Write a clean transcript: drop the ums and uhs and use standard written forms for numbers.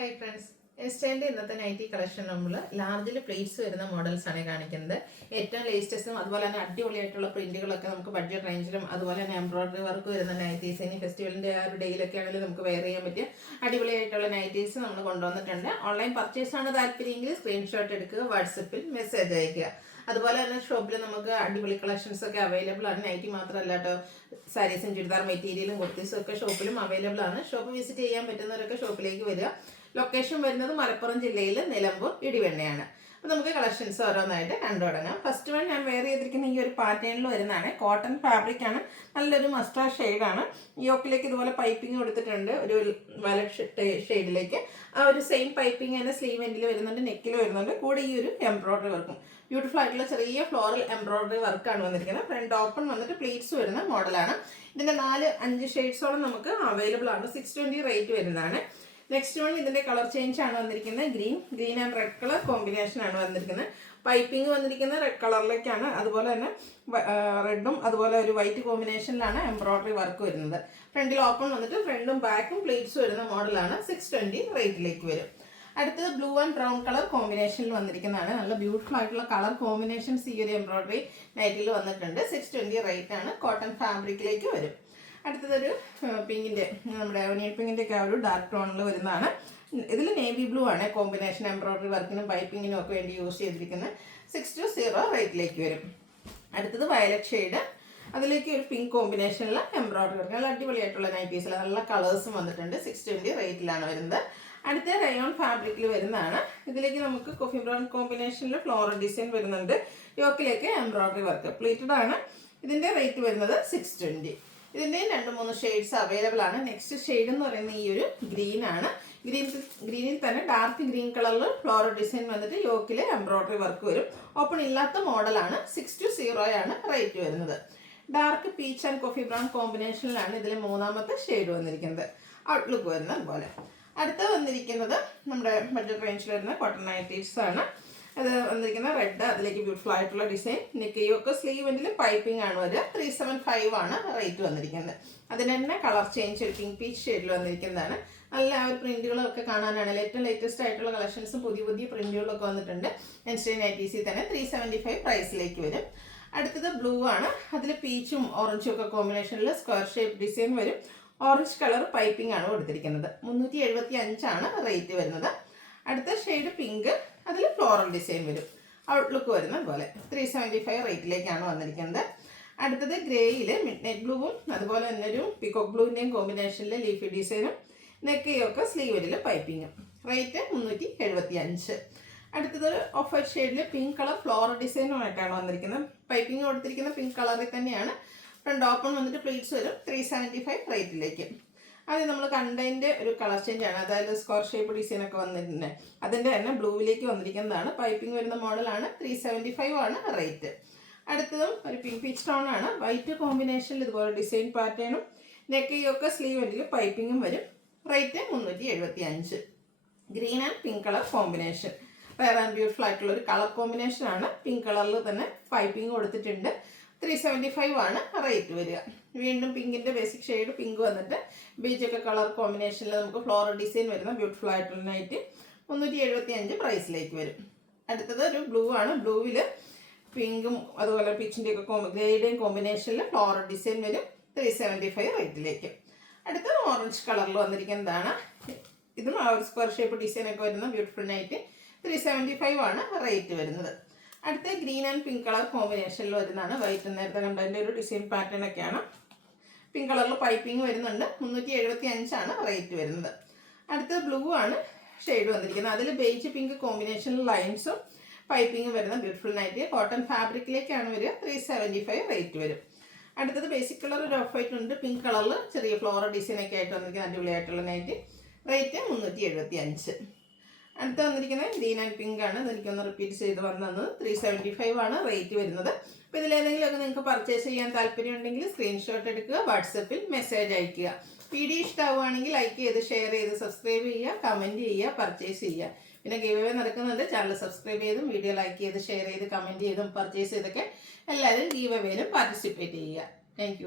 Hi friends, ഇൻസ്റ്റൈലിൻ്റെ ഇന്നത്തെ nightie collection നമ്മൾ ലാർജിൽ plates വരുന്ന മോഡൽസ് ആണ് കാണിക്കുന്നത്. ഏറ്റവും ലേറ്റസ്റ്റും അതുപോലെ തന്നെ അടിപൊളിയായിട്ടുള്ള പ്രിന്റുകളൊക്കെ നമുക്ക് ബഡ്ജറ്റ് റേഞ്ചിലും അതുപോലെ തന്നെ എംബ്രോയിഡറി വർക്ക് വരുന്ന നൈറ്റീസ് ഇനി ഫെസ്റ്റിവലിൻ്റെ ആ ഒരു ഡേയിലൊക്കെ ആണെങ്കിലും നമുക്ക് വെയർ ചെയ്യാൻ പറ്റിയ അടിപൊളിയായിട്ടുള്ള നൈറ്റീസ് നമ്മൾ കൊണ്ടുവന്നിട്ടുണ്ട്. ഓൺലൈൻ പർച്ചേസ് ആണ് താല്പര്യമെങ്കിൽ സ്ക്രീൻഷോട്ട് എടുക്കുക, വാട്സപ്പിൽ മെസ്സേജ് അയയ്ക്കുക. അതുപോലെ തന്നെ ഷോപ്പിൽ നമുക്ക് അടിപൊളി കളക്ഷൻസ് ഒക്കെ അവൈലബിൾ ആണ്. നൈറ്റി മാത്രമല്ല കേട്ടോ, സാരീസും ചുരിദാർ മെറ്റീരിയലും കുർത്തീസും ഒക്കെ ഷോപ്പിലും അവൈലബിൾ ആണ്. ഷോപ്പ് വിസിറ്റ് ചെയ്യാൻ പറ്റുന്നവരൊക്കെ ഷോപ്പിലേക്ക് വരിക. ലൊക്കേഷൻ വരുന്നത് മലപ്പുറം ജില്ലയിൽ നിലമ്പൂർ ഇടിവെണ്ണയാണ്. അപ്പോൾ നമുക്ക് കളക്ഷൻസ് ഓരോന്നായിട്ട് കണ്ടു തുടങ്ങാം. ഫസ്റ്റ് വൺ ഞാൻ വെയർ ചെയ്തിരിക്കുന്ന ഈ ഒരു പാറ്റേണിൽ വരുന്നതാണ്. കോട്ടൺ ഫാബ്രിക് ആണ്, നല്ലൊരു മസ്റ്റാർഡ് ഷെയ്ഡാണ്. യോക്കിലേക്ക് ഇതുപോലെ പൈപ്പിംഗ് കൊടുത്തിട്ടുണ്ട്, ഒരു വയലറ്റ് ഷെയ്ഡിലേക്ക്. ആ ഒരു സെയിം പൈപ്പിംഗ് തന്നെ സ്ലീവ് എൻഡിൽ വരുന്നുണ്ട്, നെക്കിൽ വരുന്നുണ്ട്. കൂടെ ഈ ഒരു എംബ്രോയിഡറി വർക്കും ബ്യൂട്ടിഫുൾ ആയിട്ടുള്ള ചെറിയ ഫ്ലോറൽ എംബ്രോയിഡറി വർക്കാണ് വന്നിരിക്കുന്നത്. ഫ്രണ്ട് ഓപ്പൺ വന്നിട്ട് പ്ലീറ്റ്സ് വരുന്ന മോഡലാണ്. ഇതിൻ്റെ 4-5 ഷെയ്ഡ്സോളം നമുക്ക് അവൈലബിൾ ആണ്. 620 റേറ്റ് വരുന്നതാണ്. നെക്സ്റ്റ് വൺ ഇതിൻ്റെ കളർ ചേഞ്ച് ആണ് വന്നിരിക്കുന്നത്. Green and red colour combination ആണ് വന്നിരിക്കുന്നത്. പൈപ്പിംഗ് വന്നിരിക്കുന്നത് റെഡ് കളറിലേക്കാണ്. അതുപോലെ തന്നെ റെഡും അതുപോലെ ഒരു വൈറ്റ് കോമ്പിനേഷനിലാണ് എംബ്രോയിഡറി വർക്ക് വരുന്നത്. ഫ്രണ്ടിൽ ഓപ്പൺ വന്നിട്ട് ഫ്രണ്ടും ബാക്കും പ്ലേറ്റ്സ് വരുന്ന മോഡലാണ്. 620 റേറ്റിലേക്ക് വരും. അടുത്തത് ബ്ലൂ ആൻഡ് ബ്രൗൺ കളർ കോമ്പിനേഷനിൽ വന്നിരിക്കുന്നതാണ്. നല്ല ബ്യൂട്ടിഫുൾ ആയിട്ടുള്ള കളർ കോമ്പിനേഷൻസ് ഈ ഒരു എംബ്രോയിഡറി നൈറ്റിൽ വന്നിട്ടുണ്ട്. 620 റേറ്റ് ആണ്. കോട്ടൺ ഫാബ്രിക്കിലേക്ക് വരും. അടുത്തതൊരു പിങ്കിൻ്റെ, നമ്മുടെ ഒനിയൻ പിങ്കിൻ്റെ ഒക്കെ ആ ഒരു ഡാർക്ക് ടോണിൽ വരുന്നതാണ്. ഇതിൽ നേവി ബ്ലൂ ആണ് കോമ്പിനേഷൻ എംബ്രോയിഡറി വർക്കിനും പൈപ്പിങ്ങിനും ഒക്കെ വേണ്ടി യൂസ് ചെയ്തിരിക്കുന്നത്. 620 റേറ്റിലേക്ക് വരും. അടുത്തത് വയലറ്റ് ഷെയ്ഡ്, അതിലേക്ക് ഒരു പിങ്ക് കോമ്പിനേഷനിൽ എംബ്രോയിഡറി വർക്ക്. നല്ല അടിപൊളിയായിട്ടുള്ള നൈറ്റീസിൽ നല്ല കളേഴ്സും വന്നിട്ടുണ്ട്. 620 റേറ്റിലാണ് വരുന്നത്. അടുത്ത റയോൺ ഫാബ്രിക്കിൽ വരുന്നതാണ്. ഇതിലേക്ക് നമുക്ക് കോഫി ബ്രൗൺ കോമ്പിനേഷനിൽ ഫ്ലോറൽ ഡിസൈൻ വരുന്നുണ്ട്. യോക്കിലേക്ക് എംബ്രോയിഡറി വർക്ക് പ്ലേറ്റഡ് ആണ്. ഇതിൻ്റെ റേറ്റ് വരുന്നത് 620. ഇതിൻ്റെയും 2-3 ഷെയ്ഡ്സ് അവൈലബിൾ ആണ്. നെക്സ്റ്റ് ഷെയ്ഡ് എന്ന് പറയുന്നത് ഈ ഒരു ഗ്രീൻ ആണ്. ഗ്രീനിൽ തന്നെ ഡാർക്ക് ഗ്രീൻ കളറിൽ ഫ്ലോറൽ ഡിസൈൻ വന്നിട്ട് യോക്കിൽ എംബ്രോയിഡറി വർക്ക് വരും. ഓപ്പൺ ഇല്ലാത്ത മോഡലാണ്. 620 ആണ് റേറ്റ് വരുന്നത്. Dark peach and coffee brown കോമ്പിനേഷനിലാണ് ഇതിൽ 3ാമത്തെ ഷെയ്ഡ് വന്നിരിക്കുന്നത്. ഔട്ട്ലുക്ക് വരുന്നത് പോലെ. അടുത്ത വന്നിരിക്കുന്നത് നമ്മുടെ ബഡ്ജറ്റ് റേഞ്ചിൽ വരുന്ന കോട്ടൺ നൈറ്റീസ് ആണ്. അത് വന്നിരിക്കുന്ന റെഡ്, അതിലേക്ക് ബ്യൂട്ടിഫുൾ ആയിട്ടുള്ള ഡിസൈൻ. നെക്കിയൊക്കെ സ്ലീവ് എൻഡിൽ പൈപ്പിംഗ് ആണ് വരിക. 375 ആണ് റേറ്റ് വന്നിരിക്കുന്നത്. അതിന് തന്നെ കളർ ചേഞ്ച് ഒരു പിങ്ക് പീച്ച് ഷെയ്ഡിൽ വന്നിരിക്കുന്നതാണ്. നല്ല ആ ഒരു പ്രിന്റുകളൊക്കെ കാണാനാണ് ഏറ്റവും ലേറ്റസ്റ്റ് ആയിട്ടുള്ള കളക്ഷൻസും പുതിയ പ്രിന്റുകളൊക്കെ വന്നിട്ടുണ്ട്. ഇൻസ്റ്റൈൽ നൈറ്റീസിൽ തന്നെ 375 പ്രൈസിലേക്ക് വരും. അടുത്തത് ബ്ലൂ ആണ്. അതിൽ പീച്ചും ഓറഞ്ചും ഒക്കെ കോമ്പിനേഷനിൽ സ്ക്വയർ ഷേപ്പ് ഡിസൈൻ വരും. ഓറഞ്ച് കളർ പൈപ്പിംഗ് ആണ് കൊടുത്തിരിക്കുന്നത്. 375 ആണ് റേറ്റ് വരുന്നത്. അടുത്ത ഷെയ്ഡ് പിങ്ക്, അതിൽ ഫ്ലോറൽ ഡിസൈൻ വരും. ഔട്ട്ലുക്ക് വരുന്ന പോലെ 375 റേറ്റിലേക്കാണ് വന്നിരിക്കുന്നത്. അടുത്തത് ഗ്രേയിൽ മിഡ് നൈറ്റ് ബ്ലൂവും അതുപോലെ തന്നെ ഒരു പിക്കോക്ക് ബ്ലൂവിൻ്റെയും കോമ്പിനേഷനിൽ ലീഫി ഡിസൈനും നെക്കയൊക്കെ സ്ലീവിൽ പൈപ്പിങ്ങും. റേറ്റ് 375. അടുത്തത് ഓഫ് വൈറ്റ് ഷെയ്ഡിൽ പിങ്ക് കളർ ഫ്ലോറൽ ഡിസൈനുമായിട്ടാണ് വന്നിരിക്കുന്നത്. പൈപ്പിംഗ് കൊടുത്തിരിക്കുന്ന പിങ്ക് കളറിൽ തന്നെയാണ്. ഫ്രണ്ട് ഓപ്പൺ വന്നിട്ട് പ്ലേറ്റ്സ് വരും. 375 റേറ്റിലേക്ക്. അത് നമ്മൾ കണ്ടതിൻ്റെ ഒരു കളർ ചേഞ്ച് ആണ്. അതായത് സ്ക്വയർ ഷേപ്പ് ഡിസൈൻ ഒക്കെ വന്നിട്ടുണ്ട്. അതിൻ്റെ തന്നെ ബ്ലൂവിലേക്ക് വന്നിരിക്കുന്നതാണ്. പൈപ്പിംഗ് വരുന്ന മോഡലാണ്. 375 ആണ് റേറ്റ്. അടുത്തതും ഒരു പിങ്ക് പീച്ച് ടോൺ ആണ്. വൈറ്റ് കോമ്പിനേഷനിൽ ഇതുപോലെ ഡിസൈൻ പാറ്റേണും നെക്കയൊക്കെ സ്ലീവ് എൻഡിൽ പൈപ്പിങ്ങും വരും. Rate 375. Green and pink colour combination, rare and beautiful ആയിട്ടുള്ള ഒരു കളർ കോമ്പിനേഷൻ ആണ്. പിങ്ക് കളറിൽ തന്നെ പൈപ്പിംഗ് കൊടുത്തിട്ടുണ്ട്. 375 ആണ് റേറ്റ് വരിക. വീണ്ടും പിങ്കിൻ്റെ ബേസിക് ഷെയ്ഡ് പിങ്ക് വന്നിട്ട് ബീജൊക്കെ കളർ കോമ്പിനേഷനിൽ നമുക്ക് ഫ്ലോറൽ ഡിസൈൻ വരുന്ന ബ്യൂട്ടിഫുൾ ആയിട്ടുള്ള നൈറ്റ് 375 പ്രൈസിലേക്ക് വരും. അടുത്തത് ഒരു ബ്ലൂ ആണ്. ബ്ലൂവിൽ പിങ്കും അതുപോലെ പിച്ചിൻ്റെ ഒക്കെ ഗ്രേയുടെയും കോമ്പിനേഷനിൽ ഫ്ലോറൽ ഡിസൈൻ വരും. 375 റേറ്റിലേക്ക്. അടുത്തത് ഓറഞ്ച് കളറിൽ വന്നിരിക്കുന്നതാണ്. ഇതും ആ ഒരു സ്ക്വയർ ഷേപ്പ് ഡിസൈൻ ഒക്കെ വരുന്ന ബ്യൂട്ടിഫുൾ നൈറ്റ്. 375 ആണ് റേറ്റ് വരുന്നത്. അടുത്ത ഗ്രീൻ ആൻഡ് പിങ്ക് കളർ കോമ്പിനേഷനിൽ വരുന്നതാണ്. വൈറ്റ് നേരത്തെ കണ്ടതിൻ്റെ ഒരു ഡിസൈൻ പാറ്റേൺ ഒക്കെയാണ്. പിങ്ക് കളറിൽ പൈപ്പിംഗ് വരുന്നുണ്ട്. 375 ആണ് റേറ്റ് വരുന്നത്. അടുത്ത ബ്ലൂ ആണ് ഷെയ്ഡ് വന്നിരിക്കുന്നത്. അതിൽ ബേജ് പിങ്ക് കോമ്പിനേഷനിൽ ലൈൻസും പൈപ്പിംഗും വരുന്ന ബ്യൂട്ടിഫുൾ നൈറ്റ്. കോട്ടൺ ഫാബ്രിക്കിലേക്കാണ് വരിക. 375 റേറ്റ് വരും. അടുത്തത് ബേസിക് കളർ ഒരു ഓഫ് വൈറ്റ് ഉണ്ട്. പിങ്ക് കളറിൽ ചെറിയ ഫ്ലോറൽ ഡിസൈൻ ഒക്കെ ആയിട്ട് വന്നിരിക്കുന്ന അടിപൊളിയായിട്ടുള്ള നൈറ്റ്. റേറ്റ് 375. അടുത്ത് വന്നിരിക്കുന്നത് ഗ്രീൻ ആൻഡ് പിങ്ക് ആണ്. അതെനിക്കൊന്ന് റിപ്പീറ്റ് ചെയ്ത് വന്നത്. 375 ആണ് റേറ്റ് വരുന്നത്. അപ്പോൾ ഇതിലേതെങ്കിലുമൊക്കെ നിങ്ങൾക്ക് പർച്ചേസ് ചെയ്യാൻ താല്പര്യമുണ്ടെങ്കിൽ സ്ക്രീൻഷോട്ട് എടുക്കുക, വാട്സപ്പിൽ മെസ്സേജ് അയയ്ക്കുക. വീഡിയോ ഇഷ്ടമാവുകയാണെങ്കിൽ ലൈക്ക് ചെയ്ത് ഷെയർ ചെയ്ത് സബ്സ്ക്രൈബ് ചെയ്യുക, കമൻറ്റ് ചെയ്യുക, പർച്ചേസ് ചെയ്യുക. പിന്നെ ഗിവ് അവേ നടക്കുന്നുണ്ട്. ചാനൽ സബ്സ്ക്രൈബ് ചെയ്തും വീഡിയോ ലൈക്ക് ചെയ്ത് ഷെയർ ചെയ്ത് കമൻറ്റ് ചെയ്തും പർച്ചേസ് ചെയ്തൊക്കെ എല്ലാവരും ഗിവ് അവേയിലും പാർട്ടിസിപ്പേറ്റ് ചെയ്യുക. താങ്ക്